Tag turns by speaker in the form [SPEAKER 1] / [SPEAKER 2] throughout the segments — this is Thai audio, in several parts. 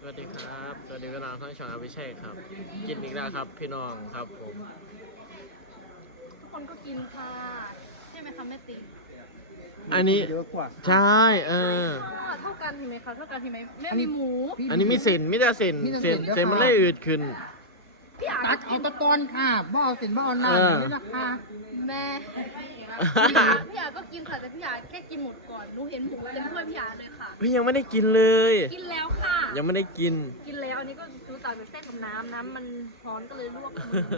[SPEAKER 1] วัสดีครับสวัสดีพี่น้องทั้งช่องอภิเชษครับกินอีกแล้วครับพี่น้องครับผม
[SPEAKER 2] ทุกคนก็กินค่ะใช่ไหมคะแม่ติ๊ก
[SPEAKER 1] อันนี้
[SPEAKER 3] เยอะกว่า
[SPEAKER 1] ใช่
[SPEAKER 2] เท่ากันเห็นไหมคะเท่ากันเห็นไหมแม่มีหมู
[SPEAKER 1] อันนี้มีเส้นมิแต่เส้นมันเลยอืดขึ้น
[SPEAKER 2] พี่อา
[SPEAKER 3] ตักเอาตะกอนค่ะบ่เอาสินบ่เอาน้ำนี่นะคะ
[SPEAKER 2] แม่พี่อาก็กินค่ะแต่พี่อาแค่กินหมดก่อนหนูเห็นหมูเต็มถ้วยพี่อาเลยค่ะ
[SPEAKER 1] พี่ยังไม่ได้กินเลย
[SPEAKER 2] กินแล้วค่ะ
[SPEAKER 1] ยังไม่ได้กิน
[SPEAKER 2] แล้วอันนี้ก็ดูต่างจากเส้นกับน้ำมันร้อนก็เลยลวก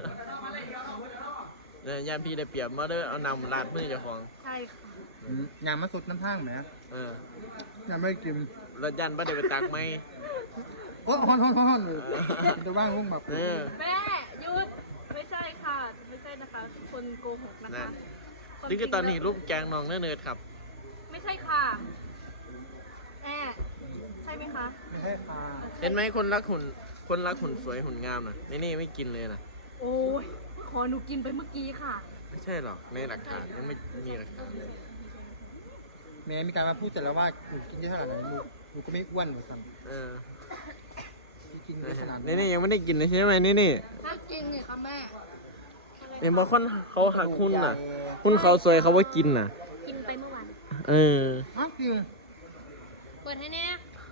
[SPEAKER 1] เนี่ยย่าพี่ได้เปรียบมาเด้อเอานำราดมือเจ้าของ
[SPEAKER 2] ใช่ค่ะ
[SPEAKER 3] ยางมาสุดน้ำท่างไหมยังไม่กิน
[SPEAKER 1] แล้วยันบ่ได้ไปตักไหม
[SPEAKER 3] โอ้ฮอนจะว่างลงแบบ
[SPEAKER 2] แม่หยุดไม่ใช่ค่ะไม่ใช่นะคะทุกคนโกหกนะคะ
[SPEAKER 1] นี่คือตอนนี้รูปแกงน้องเนิร์ดครับ
[SPEAKER 2] ไม่ใช่ค่ะแม่ใช่ไหมคะ
[SPEAKER 3] ไม่ใช่ค่ะ
[SPEAKER 1] เห็นไหมคนรักหุ่นสวยหุ่นงามน่ะนี่ไม่กินเลยนะ
[SPEAKER 2] โอ้ยขอหนูกินไปเมื่อกี้ค่ะ
[SPEAKER 1] ไม่ใช่หรอกในหลักฐานยังไม่มีหลักฐาน
[SPEAKER 3] แม่มีการมาพูดแต่แล้วว่าหนูกินได้เท่าไหร่หนูก็ไม่อ้วนเหมือนกันกินได้ขนาด
[SPEAKER 1] นี่ยังไม่ได้กินเลยใช่ไหมนี่
[SPEAKER 2] ถ้ากินเนี่ยค่ะแม่
[SPEAKER 1] เห็นบางคนเขาหักหุ้นน่ะหุ้นเขาสวยเขาว่ากินน่ะ
[SPEAKER 2] กินไปเมื่อวาน
[SPEAKER 3] กิน
[SPEAKER 2] เปิดให้แน่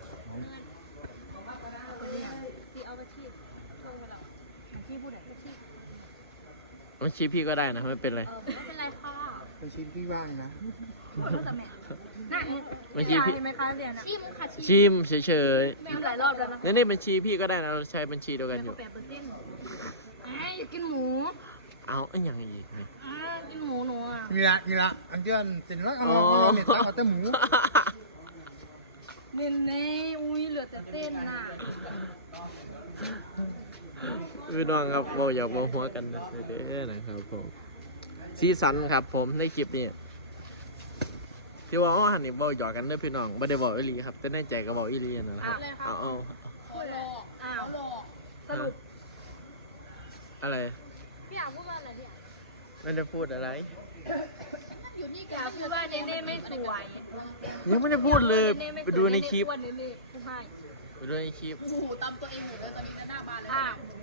[SPEAKER 2] พี่เอาไปชีพโทรมาแล้วพี่พูดไหนชีพ
[SPEAKER 1] มันชี้พี่ก็ได้นะไม่เป็นไร
[SPEAKER 2] ไม่เป็นไรค่ะ
[SPEAKER 3] เป็นชิ้นที่ว่างนะ
[SPEAKER 2] นั่นไม่ชี้พี่ไหมคะเดี๋ยวนะ
[SPEAKER 1] ชิมเฉย
[SPEAKER 2] ๆชิมหลายรอบแล้วนะ
[SPEAKER 1] นี่เป็นชีพี่ก็ได้นะเราใช้บัญชีเดียวกันอยู่
[SPEAKER 2] อยากกินหมู
[SPEAKER 1] เอาไอ้ยังอีกไง
[SPEAKER 2] กินหมูหนูอ่ะ
[SPEAKER 3] นี่ละอันเดียวสินแล้วเอาเม็ดเอาแต่หมู
[SPEAKER 2] เน้นอุ้ยเหลือแต่เต้นน่ะ
[SPEAKER 1] พี่น้องครับเราอยากมาหัวกันเด้อนะครับผมซีซันครับผมในคลิปนี้ที่ว่าหันนี่บอกหยอกกันเด้อพี่น้องไม่ได้บอกอีหลีครับแต่ในใจก็บอกอีหลีนะครับเอา
[SPEAKER 2] พูดเลยสรุป
[SPEAKER 1] อะไร
[SPEAKER 2] พี่อยากพูดว่าอะไรดิ
[SPEAKER 1] ไม่ได้พูดอะไร
[SPEAKER 2] อยู่นี่แกพูดว่าเน่ไม่สวย
[SPEAKER 1] ยังไม่ได้พูดเลยไปดูในคลิปไปดูในคลิป
[SPEAKER 2] หูตำตัวเองอยู่เลยตอนนี้หน้าบ้านเลย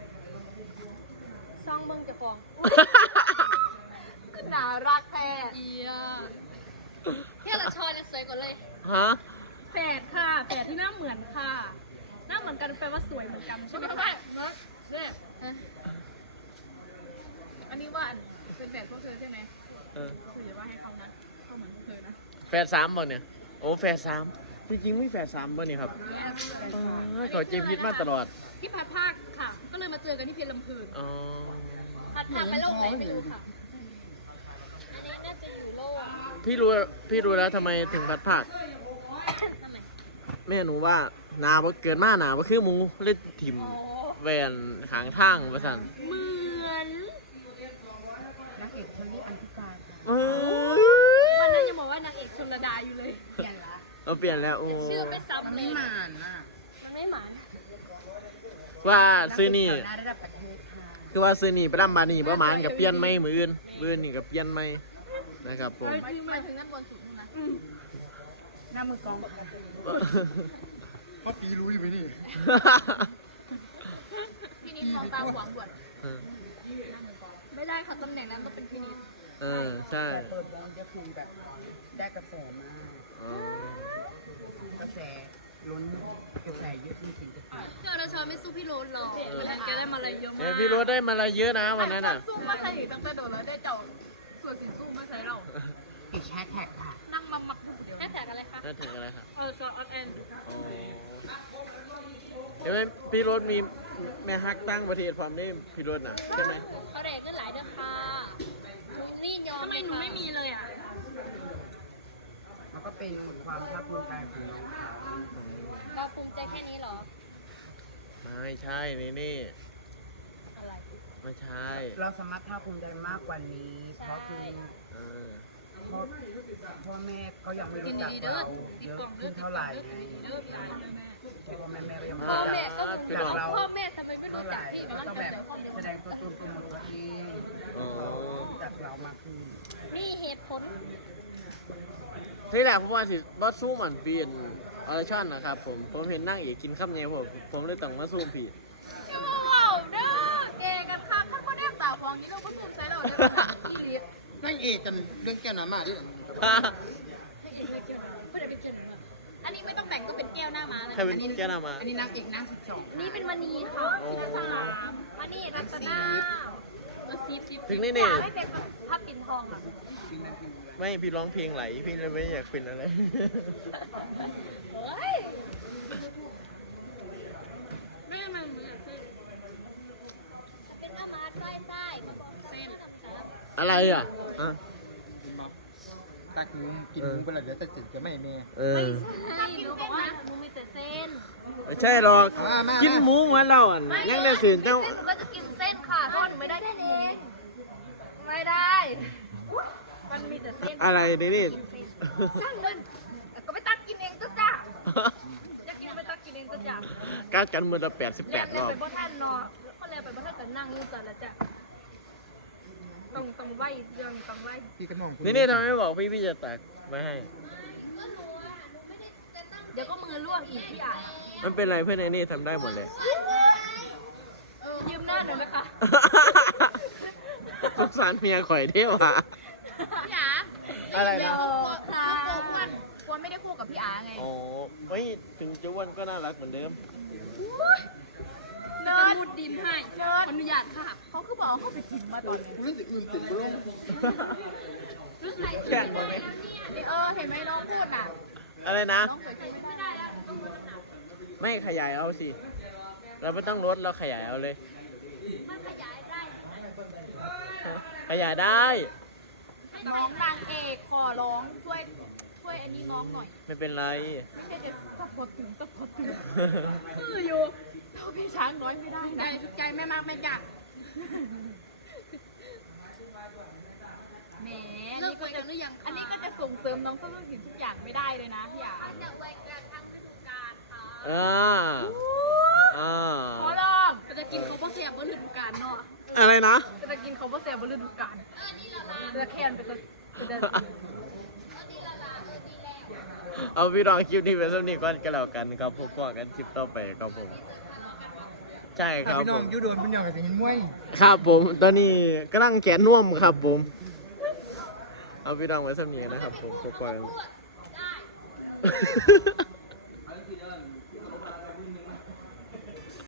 [SPEAKER 2] ช่องเบิ้งจะฟ้องก็น่ารักแท้แค่ละชอนสวยกว่าเลย
[SPEAKER 1] ฮะ
[SPEAKER 2] แฝดค่ะแฝดที่หน้าเหมือนค่ะหน้าเหมือนกันแปลว่าสวยเหมือนกันใช่ไหมคะเนี่ยอันนี้ว่าเป็นแฝดพวกเธอใช่ไหมคืออย่าว่าให้เขานะเขาเหมือนพวกเธอนะ
[SPEAKER 1] แฝด3บ่เนี่ยโอ้แฝด3จริงๆไม่แฝด3บ่เนี่ยครับเขาเจพิษมาตลอด
[SPEAKER 2] ที่พัดภาคค่ะก็เลยมาเจอกันที่เพียรลำพูนพัดภาคไปโลกไหนไม่รู้ค่ะอันนี้น่าจะอยู่โลก
[SPEAKER 1] พี่รู้แล้วทำไมถึงพัดภาคแม่หนูว่านาเกิดมาหนาคือมูเล่นถิ่มแหวนหางทางประสัน
[SPEAKER 2] เหมือนนักเอกชลีอันธิกาวันนั้นยังบอกว่านางเอกชลดาอยู่เลยเปลี่ยนละ
[SPEAKER 1] เปลี่ยนแล้วโอ้
[SPEAKER 2] ชื่อไม่ซ้ำเลยมันไม่หมาน
[SPEAKER 1] ว่าซื้อนี่คือว่าซื้อนี่ประดับมานี่ประมาณกับเปลี่ยนไม่มืออื่นนี่กับเปลี่ยนไม่นะครับผม
[SPEAKER 2] ไปถึงนั่นบนสุดนะหน้ามือกอง
[SPEAKER 3] พ่อปีรู้อยู่ไหมนี่
[SPEAKER 2] พี่นิดมองตาหวังบวชไม่ได้ค่ะตำแหน่งนั้นก็เป็นพี่นิด
[SPEAKER 1] ใช่
[SPEAKER 3] เปิดวงจะคุยแบบได้กระแสมากกระแสล้นกระแสเยอะจริงๆกระแส
[SPEAKER 2] พี่อรชรไม่สู้พี่โรสหรอกวันนั้นแกได้มาอะไรเยอะมาก
[SPEAKER 1] พี่โรสได้มาอะไรเยอะนะวันนั้นน่ะ
[SPEAKER 2] สู้มาใส่ตั้งแต่โดดแล้วได้เจ้าส่วนสินสู้มาใส่เรา
[SPEAKER 3] อีกแฮชแท็กค่ะ
[SPEAKER 2] นั่งมาหมักแฮชแท็กอะไรคะ
[SPEAKER 1] แฮชแท็กอะไรครับ
[SPEAKER 2] จอออนแอน
[SPEAKER 1] เดี๋ยวพี่โรสมีแม่ฮักตั้งประเทศความนี่พี่โรสน่ะใช่ไหม
[SPEAKER 2] เขาแดกก็หลายเดือนค่ะนี่ยอมทำไมหนูไม่มีเลยอ่ะ
[SPEAKER 3] มันก็เป็นความภาคภูมิใจของน้องเขา
[SPEAKER 2] ก็ภูมิใจแค่นี้เหรอ
[SPEAKER 1] ไม่ใช่นี่
[SPEAKER 2] อะไร
[SPEAKER 1] ไม่ใช่
[SPEAKER 3] เราสามารถภาคภูมิใจมากกว่านี้เพราะคือพ่อแม่เขายังไม่รู้จักเราเยอะขึ้นเท่าไหร่ไงพ่อแม่ก็ยังไม่รู้จักเรา
[SPEAKER 2] พ่อแม่ทำไมไม่รู้จักพี่
[SPEAKER 3] ก็ต้องแบบแสดงตัวตนโปรโมทตัวเองจากเรามากขึ้น
[SPEAKER 2] นี่เหตุผล
[SPEAKER 1] ที่แรกผมว่าสิบอสสู้เหมือนปีนออร์ชั่นนะครับผมเห็นนั่งเอกกินข้าวเหนียวผมเลยต้องมาสู้ผี
[SPEAKER 2] จะมาเว้าเด้อเกกันค่ะถ้าคนแอบสาวฟองนี้เราก็ถูกใจเราได้ป่ะอีหลี
[SPEAKER 3] นั่งเอกกันเรื่องแก้วน้ำมาดิ
[SPEAKER 2] ให้เอกเลยเกี่ยวเพื่อนเป็นเกี่ยวหนึ่งอันนี้ไม่ต้องแต่งก็เป็นแก้วหน้าม้านะ
[SPEAKER 1] ใครเป็นแก้วน้ำมา
[SPEAKER 3] อันนี้นางเอกนาง12
[SPEAKER 2] อันนี้เป็นมณีค่ะที่จะสามมณีรัตนาซีฟ
[SPEAKER 1] ถึงนี่นี่
[SPEAKER 2] ไม่เป็นภาพปิ่นทองอ่ะ
[SPEAKER 3] จริงนะจริง
[SPEAKER 1] ไม่พี่ร้องเพลงไหลพี่เลยไม่อยากเป็นอะไร
[SPEAKER 2] เฮ้ยไม่มันเหมือนเป็นอามาใต้ใต้มาบอกเส้น
[SPEAKER 1] อะไรอ่ะอ่ะ
[SPEAKER 3] ตักหมูกินหมูไปแล้วเดี๋ยวจะจิตจะไม่เมย์
[SPEAKER 1] เออ
[SPEAKER 2] ใช่หนูบอกว่าหนูมีแต่เส้น
[SPEAKER 1] ไม่ใช่หรอก กินหมูเหมือนเราอ่ะยังได้สินเจ้า
[SPEAKER 2] หนูก็จะกินเส้นค่ะเพราะหนูไม่ได้กินเองไม่ได้ มันมีแต่เส้น
[SPEAKER 1] อะไรนี่
[SPEAKER 2] ช่างเงินก็ไปตักกินเองก็จ้าอยากกินไปตักกินเองก็จ้า
[SPEAKER 1] กัดกันมือละ
[SPEAKER 2] เรียน
[SPEAKER 1] 88 รอบ
[SPEAKER 2] ไปบ่ท่านเนาะก็เลยไปบ่ท่านกันนั่งอยู่ก่อนแล้วจ้ะต้องไหวเรื่องต้องไหว
[SPEAKER 3] พี่กระหม่อม
[SPEAKER 1] นี่ทำไมไม่บอกพี่จะตักไม่ให้
[SPEAKER 2] เดี๋ยวก็มือลวกอีกพี่อ่าน
[SPEAKER 1] มันเป็นไรเพื่อนไอ้นี่ทำได้หมดเลย
[SPEAKER 2] ยืมหน้าหน่อยไหมคะ
[SPEAKER 1] สงสารเมียข่อยเที่ยวอ่ะ
[SPEAKER 2] พี่อา
[SPEAKER 1] อะไร
[SPEAKER 2] เดี๋
[SPEAKER 1] นะ
[SPEAKER 2] ยวค่ะกวนไม่ได้คู่กับพี่อาไง
[SPEAKER 1] อ๋อเฮ้ยถึงจะอ้วนก็น่ารักเหมือนเดิม
[SPEAKER 2] เนิร์ดมุดดินให้อนุญาตค่ะเขาคือบอกเขาไปกินมาตอนนี้
[SPEAKER 3] รู้สึกอื่นตื่นบ้าง
[SPEAKER 2] รู้สึก
[SPEAKER 1] แข่งมาไหม
[SPEAKER 2] เห็นไหมน้องพูดน่ะ
[SPEAKER 1] อะไรนะ
[SPEAKER 2] น้องเคยกินไม่ได้แล้วต้องลดน้ำหนัก
[SPEAKER 1] ไม่ขยายเอาสิ เราไม่ต้องลดเราขยายเอาเลย
[SPEAKER 2] มันขยายได้
[SPEAKER 1] ขยายได้
[SPEAKER 2] น้องนางเอกขอร้องช่วยอันนี้น้องหน่อย
[SPEAKER 1] ไม่เป็นไร
[SPEAKER 2] ไม่ใช่จะตะพดถึงอยู่เท่าพี่ช้างน้อยไม่ได้นะใจแม่มากแม่จักแหมนี่ก็จะอันนี้ก็จะส่งเสริมน้องทุกสิ่งทุกอย่างไม่ได้เลยนะพี่อาจะไว้กระทั่งฤดูกาลค่ะ ขอลองจะกินเขาบ่เสียบบนฤดูกาลเนาะ
[SPEAKER 1] อะไรนะ
[SPEAKER 2] จะกินเขาบ่เสียบบนฤดูกาลจะแค้นไปจะ
[SPEAKER 1] เอาพี่รองคลิปนี้เป็นสำนีก่อนก็แล้วกันครับผมก็กันคลิปต่อไปครับผม ใช่ครับ
[SPEAKER 3] พี่น้
[SPEAKER 1] ผ
[SPEAKER 3] อง
[SPEAKER 1] ม
[SPEAKER 3] ยูโดนพี่น้องกับสิเห็นมวย
[SPEAKER 1] ครับผม ตอนนี้กำลังแกนน่วมครับผม เอาพี่รองไว้สำนีนะครับผมก็ก่อน